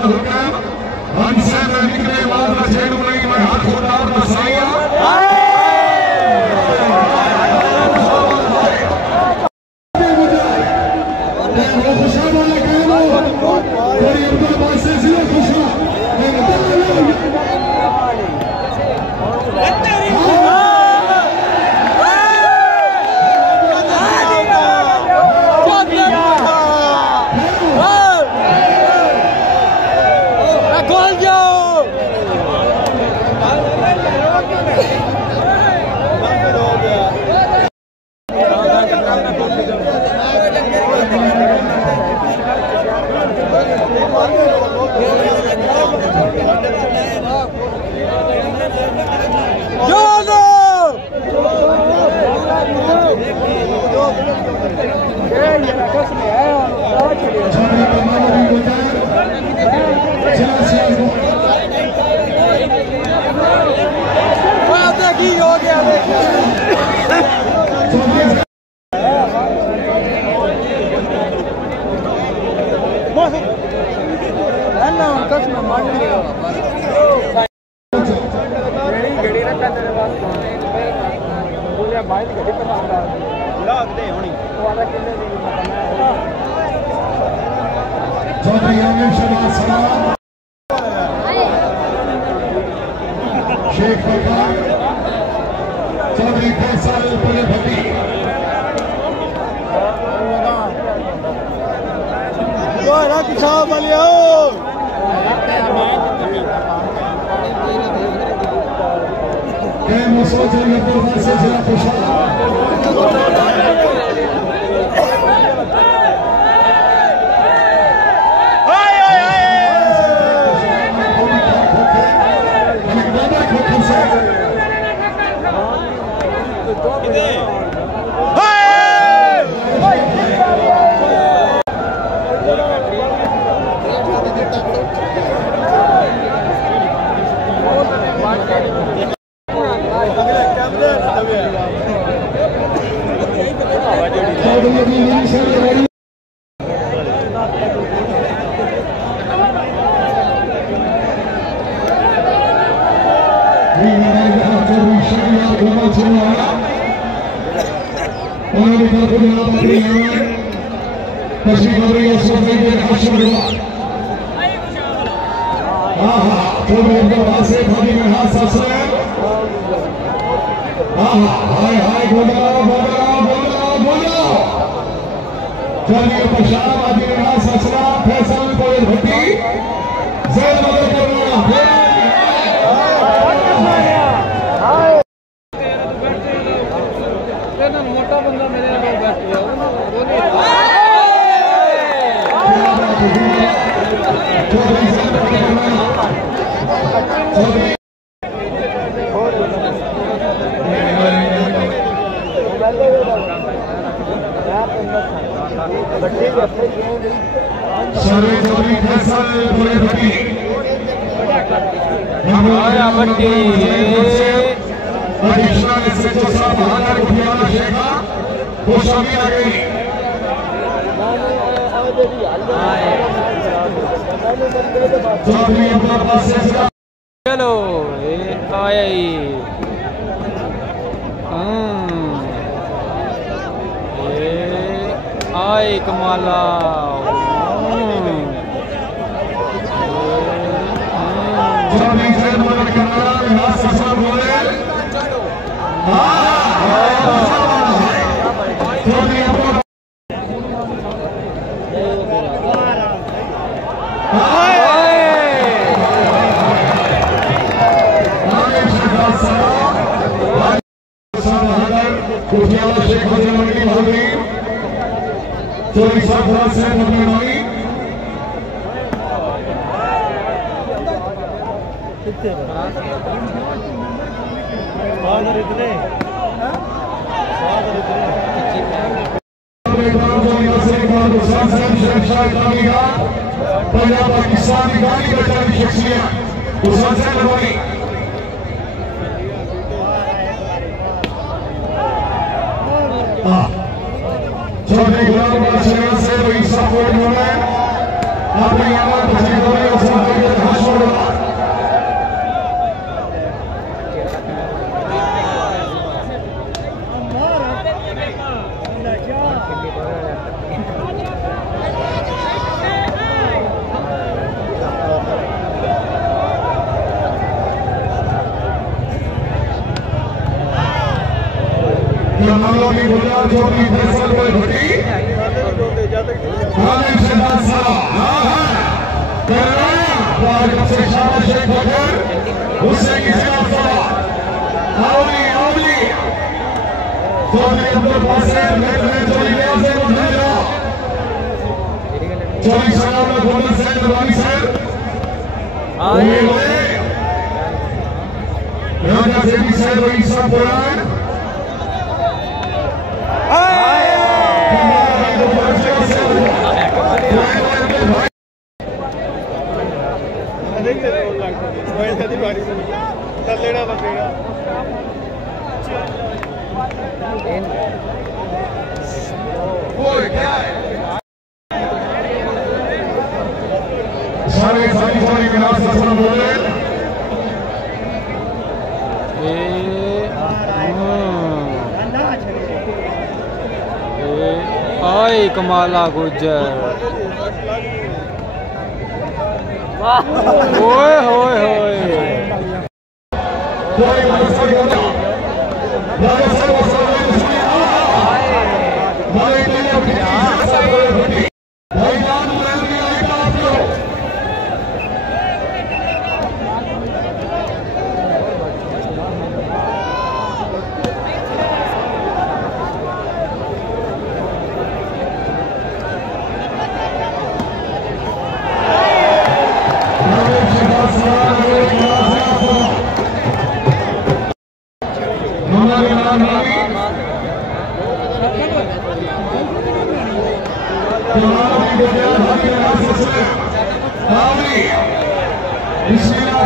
हमसे निकले वाला जेल नहीं मैं हाथ उठार दसाया शेख फरमान चौधरी फैसल पुले भट्टी सोच से जिला खुशहाल मोटा बंदा मेरे चलो आया आए कमाला पाकिस्तान की गाड़ी बचाने की शख्सियत चौधरी गुलाम बादशाह से अपनी चौधरी गुलजार चौधरी फैसल भाई भट्टी हालिम शहजाद साहब से शाबाश शेख बकर उससे किसी आवली आवली चौधरी अब्दुल बासिर चौधरी से मुझे चौधरी साहब गोल्डन सैन वाली सर राजा सेठी साहब ईसा पुराण सारे सारी सारी गिलास ससुर बोले हाय कमाला गुजर ओए होए होए Bismillah